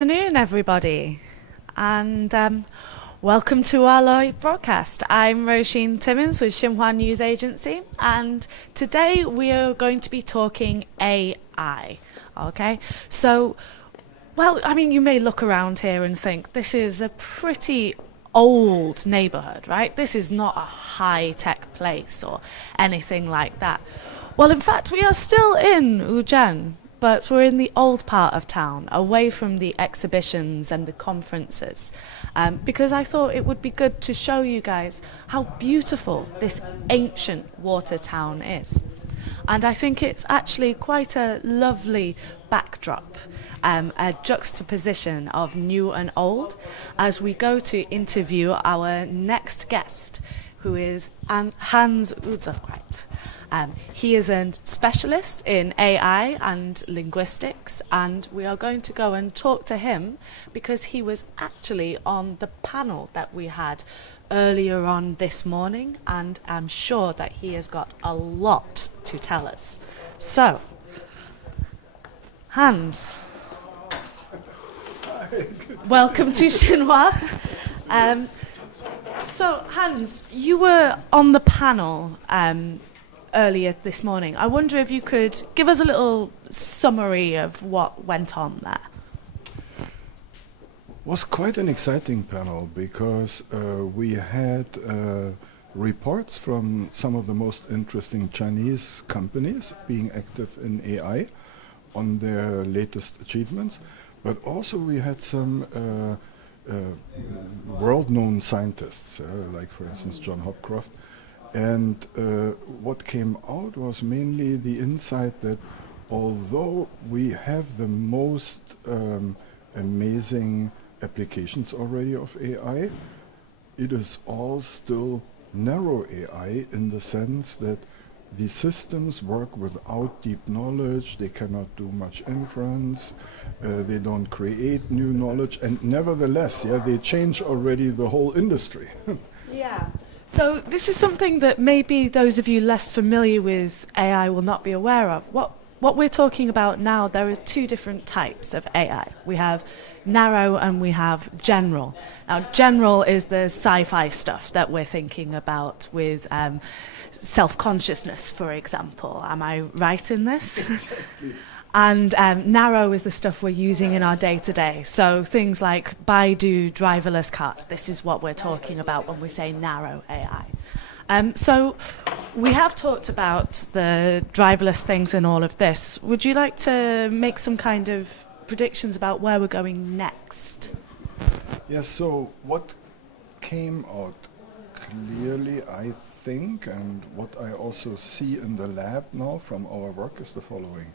Good afternoon, everybody, and welcome to our live broadcast. I'm Roisin Timmins with Xinhua News Agency, and today we are going to be talking AI. Okay, so, well, I mean, you may look around here and think this is a pretty old neighborhood, right? This is not a high-tech place or anything like that. Well, in fact, we are still in Wuzhen, but we're in the old part of town, away from the exhibitions and the conferences, because I thought it would be good to show you guys how beautiful this ancient water town is. And I think it's actually quite a lovely backdrop, a juxtaposition of new and old, as we go to interview our next guest, who is Hans Uszkoreit. He is a specialist in AI and linguistics, and we are going to go and talk to him because he was actually on the panel that we had earlier on this morning, and I'm sure that he has got a lot to tell us. So, Hans, welcome to Xinhua. So, Hans, you were on the panel earlier this morning. I wonder if you could give us a little summary of what went on there. It was quite an exciting panel because we had reports from some of the most interesting Chinese companies being active in AI on their latest achievements, but also we had some world-known scientists, like for instance John Hopcroft. And what came out was mainly the insight that although we have the most amazing applications already of AI, it is all still narrow AI in the sense that the systems work without deep knowledge, they cannot do much inference, they don't create new knowledge, and nevertheless, they change already the whole industry. Yeah. So this is something that maybe those of you less familiar with AI will not be aware of. What we're talking about now, there are two different types of AI. We have narrow and we have general. Now, general is the sci-fi stuff that we're thinking about with self-consciousness, for example. Am I right in this? Exactly. And narrow is the stuff we're using in our day-to-day. So things like Baidu driverless cars. This is what we're talking about when we say narrow AI. So we have talked about the driverless things and all of this. Would you like to make some kind of predictions about where we're going next? Yes, so what came out clearly, I think, and what I also see in the lab now from our work is the following.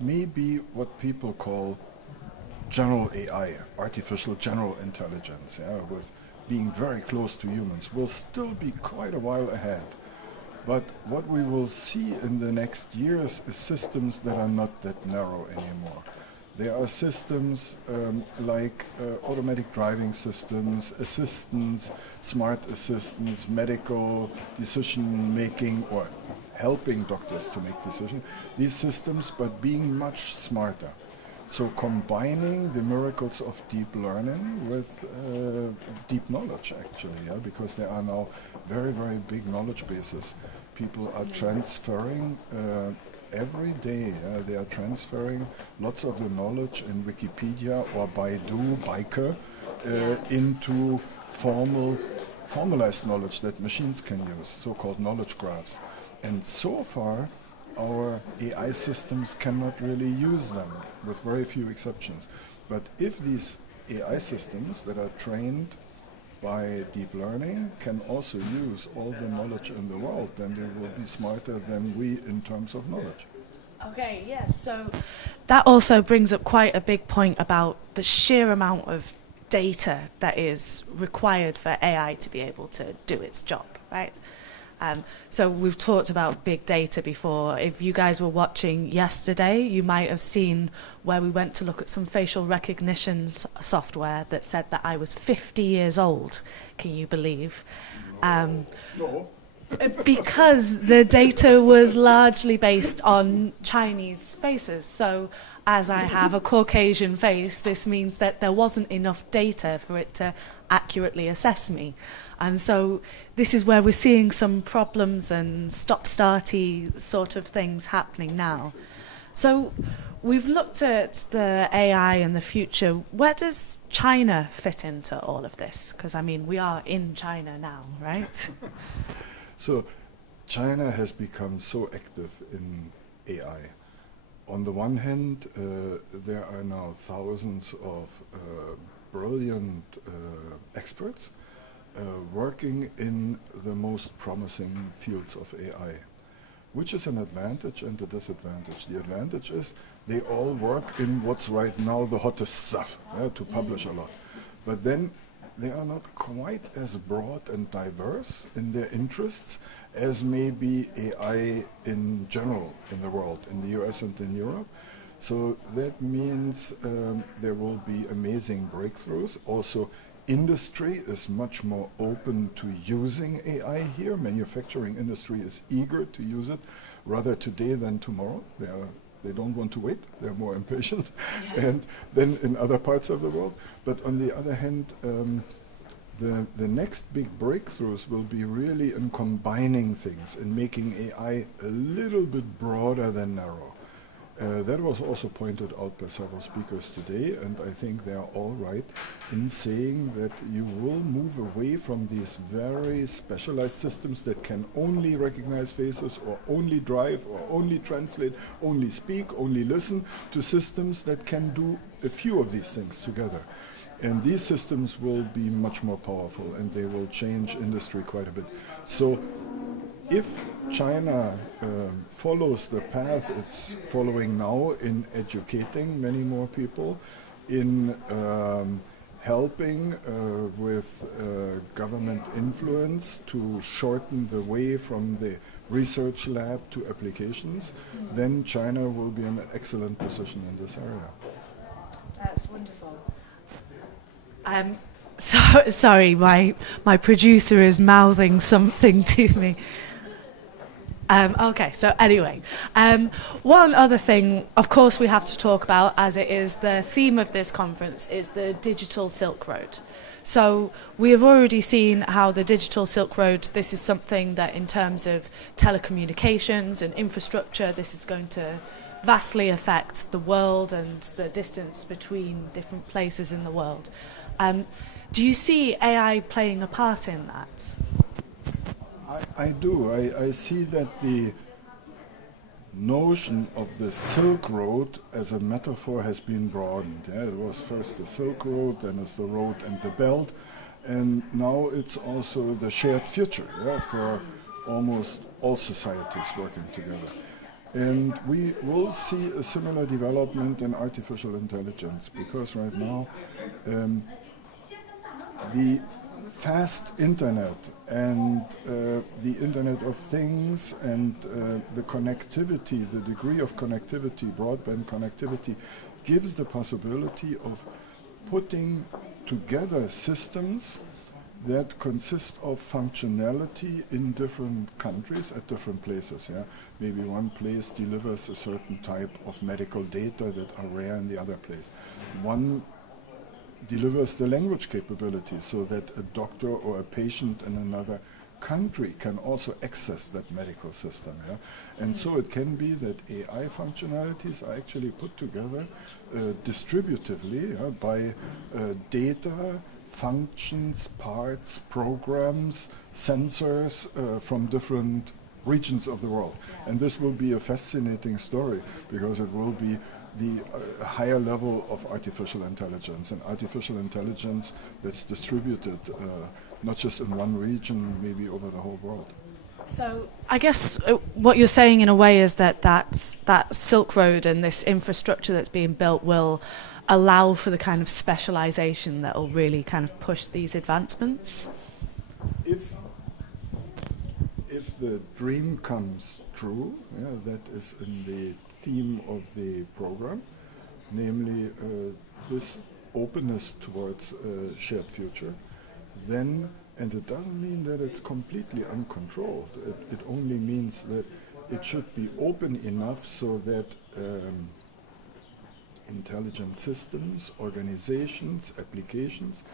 Maybe what people call general AI, artificial general intelligence, with being very close to humans, will still be quite a while ahead. But what we will see in the next years is systems that are not that narrow anymore. There are systems like automatic driving systems, assistants, smart assistants, medical decision making, or helping doctors to make decisions. These systems, but being much smarter. So combining the miracles of deep learning with deep knowledge, actually, because there are now very, very big knowledge bases. People are transferring every day, they are transferring lots of the knowledge in Wikipedia or Baidu, Baike, into formalized knowledge that machines can use, so-called knowledge graphs. And so far, our AI systems cannot really use them, with very few exceptions. But if these AI systems that are trained by deep learning can also use all the knowledge in the world, then they will be smarter than we in terms of knowledge. Okay, yes. So that also brings up quite a big point about the sheer amount of data that is required for AI to be able to do its job, right? So we've talked about big data before. If you guys were watching yesterday, you might have seen where we went to look at some facial recognition software that said that I was 50 years old. Can you believe? No. Because the data was largely based on Chinese faces. So as I have a Caucasian face, this means that there wasn't enough data for it to accurately assess me. And so this is where we're seeing some problems and stop-starty sort of things happening now. So we've looked at the AI and the future. Where does China fit into all of this? Because, I mean, we are in China now, right? So China has become so active in AI. On the one hand, there are now thousands of brilliant experts working in the most promising fields of AI, which is an advantage and a disadvantage. The advantage is they all work in what's right now the hottest stuff, to publish a lot. But then they are not quite as broad and diverse in their interests as maybe AI in general in the world, in the US and in Europe. So that means there will be amazing breakthroughs. Also, industry is much more open to using AI here. Manufacturing industry is eager to use it rather today than tomorrow. They don't want to wait, they're more impatient and than in other parts of the world. But on the other hand, the next big breakthroughs will be really in combining things and making AI a little bit broader than narrow. That was also pointed out by several speakers today, and I think they are all right in saying that you will move away from these very specialized systems that can only recognize faces or only drive or only translate, only speak, only listen, to systems that can do a few of these things together. And these systems will be much more powerful and they will change industry quite a bit. So if China follows the path it's following now in educating many more people, in helping with government influence to shorten the way from the research lab to applications, then China will be in an excellent position in this area. That's wonderful. Sorry, my producer is mouthing something to me. Okay, so anyway, one other thing, of course, we have to talk about, as it is the theme of this conference, is the digital Silk Road. So we have already seen how the digital Silk Road, this is something that in terms of telecommunications and infrastructure, this is going to vastly affect the world and the distance between different places in the world. Do you see AI playing a part in that? I do. I see that the notion of the Silk Road as a metaphor has been broadened. Yeah? It was first the Silk Road, then it's the road and the belt, and now it's also the shared future, yeah, for almost all societies working together. And we will see a similar development in artificial intelligence, because right now the fast internet and the Internet of Things and the connectivity, the degree of connectivity, broadband connectivity, gives the possibility of putting together systems that consist of functionality in different countries at different places. Yeah? Maybe one place delivers a certain type of medical data that are rare in the other place. One delivers the language capability so that a doctor or a patient in another country can also access that medical system. Yeah? And so it can be that AI functionalities are actually put together distributively, yeah, by data, functions, parts, programs, sensors from different regions of the world. And this will be a fascinating story, because it will be the higher level of artificial intelligence, and artificial intelligence that's distributed not just in one region, maybe over the whole world. So I guess what you're saying in a way is that Silk Road and this infrastructure that's being built will allow for the kind of specialization that will really kind of push these advancements? If the dream comes true, yeah, that is in the theme of the program, namely this openness towards a shared future, then And it doesn't mean that it's completely uncontrolled. It only means that it should be open enough so that intelligent systems, organizations, applications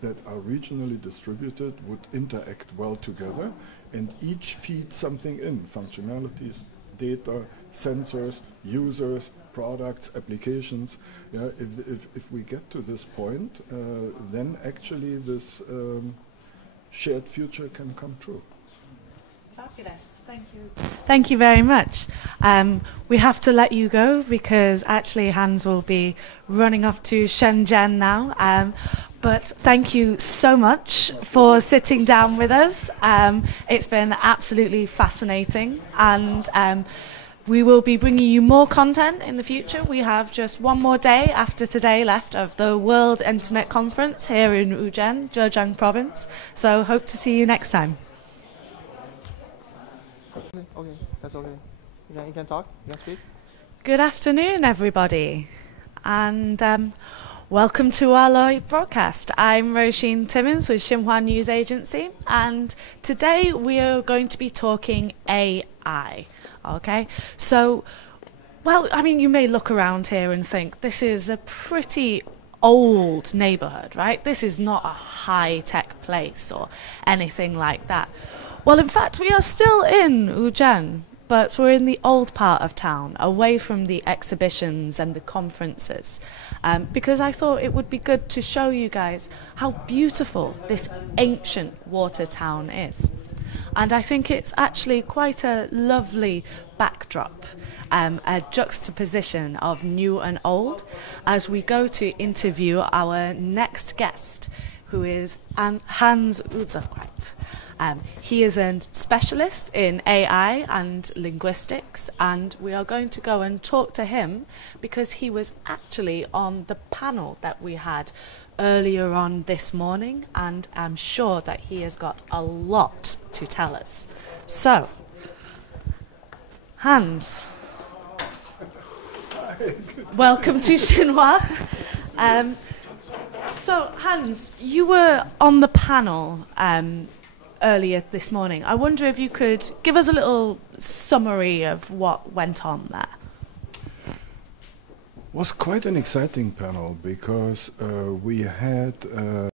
that are regionally distributed would interact well together and each feed something in, functionalities, data, sensors, users, products, applications. Yeah, if we get to this point, then actually this shared future can come true. Fabulous, thank you. Thank you very much. We have to let you go because actually Hans will be running off to Shenzhen now. But thank you so much for sitting down with us. It's been absolutely fascinating, and we will be bringing you more content in the future. We have just one more day after today left of the World Internet Conference here in Ujin, Zhejiang Province. So hope to see you next time. Okay, that's okay. You can talk, you can speak. Good afternoon, everybody, and welcome to our live broadcast. I'm Roisin Timmins with Xinhua News Agency, and today we are going to be talking AI. Okay, so, well, I mean, you may look around here and think this is a pretty old neighborhood, right? This is not a high-tech place or anything like that. Well, in fact, we are still in Ujin, but we're in the old part of town, away from the exhibitions and the conferences, because I thought it would be good to show you guys how beautiful this ancient water town is. And I think it's actually quite a lovely backdrop, a juxtaposition of new and old, as we go to interview our next guest, who is Hans Uszkoreit. He is a specialist in AI and linguistics, and we are going to go and talk to him because he was actually on the panel that we had earlier on this morning, and I'm sure that he has got a lot to tell us. So, Hans, welcome to Xinhua. So, Hans, you were on the panel earlier this morning. I wonder if you could give us a little summary of what went on there. Was quite an exciting panel because we had